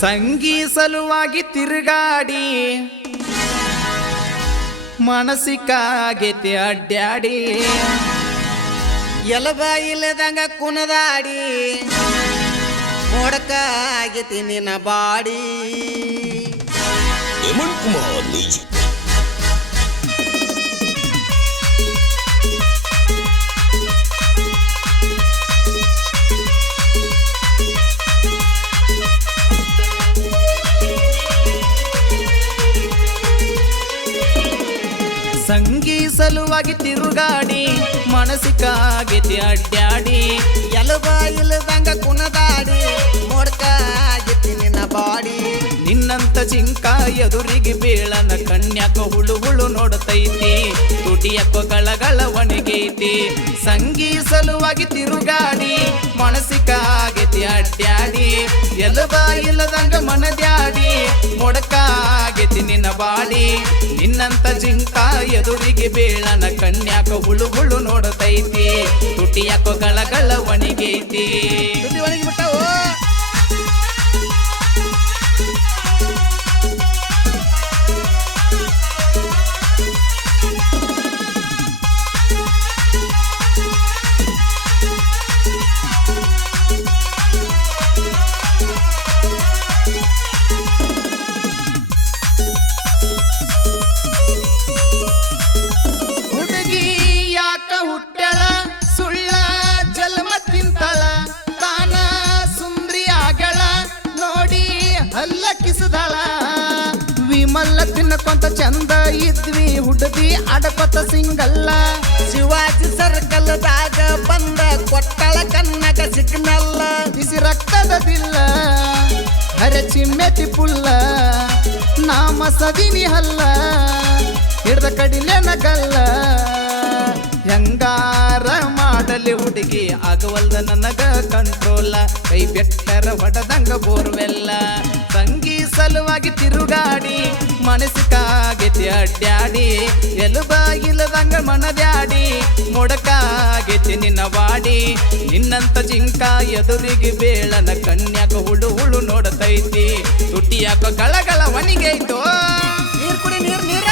ಸಂಗಿ ಸಲುವಾಗಿ ತಿರುಗಾಡಿ ಮನಸ್ಸಿಗಾಗೈತಿ ಅಡ್ಡಾಡಿ ಎಲಬ ಇಲ್ಲದಂಗ ಕುನದಾಡಿ ಮೋಡಕಾಗೈತಿ ನಿನ್ನ ಬಾಡಿ ಎಮನ್ ಕುಮಾರ್ ಮ್ಯೂಸಿಕ್ ಸಂಗಿ ಸಲುವಾಗಿ ತಿರುಗಾಡಿ ಮನಸ್ಸಿಗಾಗೈತಿ ಅಡ್ಡಾಡಿ ಎಲಬ ಇಲ್ಲದಂಗ ಕುನದಾಡಿ ಮೋಡಕಾಗೈತಿ ನಿನ್ನ ಬಾಡಿ ನಿನ್ನಂತ ಜಿಂಕ ಎದುರಿಗೆ ಬೀಳನ ಕನ್ಯಾಕ ಹುಳು ಹುಳು ನೋಡ್ತೈತಿ ತುಟಿಯಕ್ಕೋ ಗಳಗಳ ಒಣಗೈತಿ ಸಂಗಿ ಸಲುವಾಗಿ ತಿರುಗಾಡಿ ಮನಸ್ಸಿಗಾಗೈತಿ ಅಡ್ಡಾಡಿ ಎಲಬ ಇಲ್ಲದಂಗ ಮನದ್ಯಾಡಿ ಮೊಡಕಾಗೈತಿ ನಿನ್ನ ಬಾಡಿ ನಿನ್ನಂತ ಜಿಂಕ ಎದುರಿಗೆ ಬೀಳನ ಕನ್ಯಾಕ ಹುಳು ಹುಳು ನೋಡ್ತೈತಿ ತುಟಿಯಕ್ಕೋ ಗಳಗಳ ಒಣಗೈತಿ ತುಟಿ ಒಣಗಿ ಬಿಟ್ಟವು ವಿಮಲ್ಲ ತಿನ್ನಕೊಂತ ಚಂದ ಇದ್ವಿ ಹುಡುಗಿ ಅಡಪತ ಸಿಂಗಲ್ಲ ಶಿವಾಜಿ ಸರ್ಕಲ್ದಾಗ ಬಂದ ಕೊಟ್ಟಳ ಕನ್ನಗ ಸಿಗ್ನಲ್ಲ ಬಿಸಿ ರಕ್ತದದಿಲ್ಲ ಅರೆ ಚಿಮ್ಮೆತಿ ಪುಲ್ಲ ನಾಮ ಸದಿನಿ ಹಲ್ಲ ಹಿಡ್ದ ಕಡಿಲೆನಗಲ್ಲ ಹೆಂಗಾರ ಮಾಡಲಿ ಹುಡುಗಿ ಆಗವಲ್ದ ನನಗ ಕಂಟ್ರೋಲ ಕೈ ಬೆಟ್ಟರ ಹೊಡೆದಂಗ ಬೋರ್ವೆಲ್ಲ ಸಂಗಿ ಸಲುವಾಗಿ ತಿರುಗಾಡಿ ಮನಸ್ಸಿಗಾಗೈತಿ ಅಡ್ಡಾಡಿ ಎಲುಬ ಇಲ್ಲದಂಗ ಮನದ್ಯಾಡಿ ಮೊಡಕಾಗೈತಿ ನಿನ್ನ ಬಾಡಿ ನಿನ್ನಂತ ಜಿಂಕ ಎದುರಿಗೆ ಬೇಳನ ಕನ್ಯಾಕ ಹುಳು ಹುಳು ನೋಡ್ತೈತಿ ತುಟಿಯಾಕ ಗಳಗಳ ಒಣಿಗೈತೋ ನೀರ್ ಕುಡಿ ನೀರ್ ನೀರ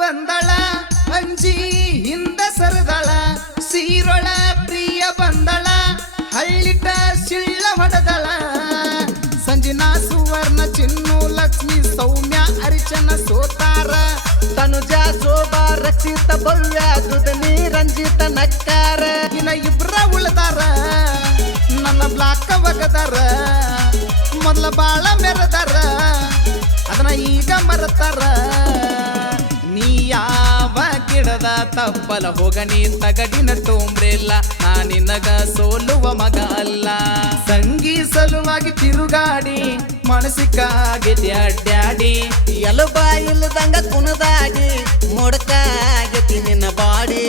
ಬಂದಳ ಅಂಜಿ ಹಿಂದ ಸರದಳ ಸೀರೊಳ ಪ್ರಿಯ ಬಂದಳ ಹಳ್ಳಿಟ ಶಿಳ್ಳ ಹೊಡೆದಳ ಸಂಜಿನಾ ಸುವರ್ಣ ಚಿನ್ನು ಲಕ್ಷ್ಮಿ ಸೌಮ್ಯ ಅರಿಚನ ಸೋತಾರ ತನುಜ ಶೋಭಾ ರಕ್ಷಿತ ಭವ್ಯ ದುದನಿ ರಂಜಿತ ನಕ್ಕಾರ ಇನ್ನ ಇಬ್ರ ಉಳ್ದಾರ ನನ್ನ ಬ್ಲಾಕ್ ಒಗದಾರ ಮೊದ್ಲ ಬಾಳ ಮೆರದಾರ ಅದನ್ನ ಈಗ ಮರತಾರ ನೀ ಯಾವ ಗಿಡದ ತಪ್ಪಲ ಹೋಗನಿ ತಗಡಿನ ಟೋಂಬ್ರೆಲ್ಲ ನಾನಿನಗ ಸೋಲುವ ಮಗ ಅಲ್ಲ ಸಂಗಿ ಸಲುವಾಗಿ ತಿರುಗಾಡಿ ಮನಸ್ಸಿಗಾಗೈತಿ ಅಡ್ಡಾಡಿ ಎಲುಬ ಇಲ್ಲದಂಗ ಕುನದಾಡಿ ಮೊಡಕಾಗೈತಿ ನಿನ್ನ ಬಾಡಿ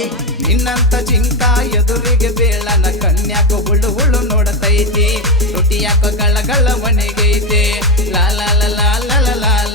ನಿನ್ನಂತ ಜಿಂಕ ಎದುರಿಗೆ ಬೇಳನ ಕನ್ಯಾಕ ಹುಳು ಹುಳು ನೋಡ್ತೈತಿ ತುಟಿಯಾಕ ಗಳಗಳ ಒಣಗೈತಿ ಲಾ ಲಾ ಲಾ ಲಾ ಲಾ ಲಾ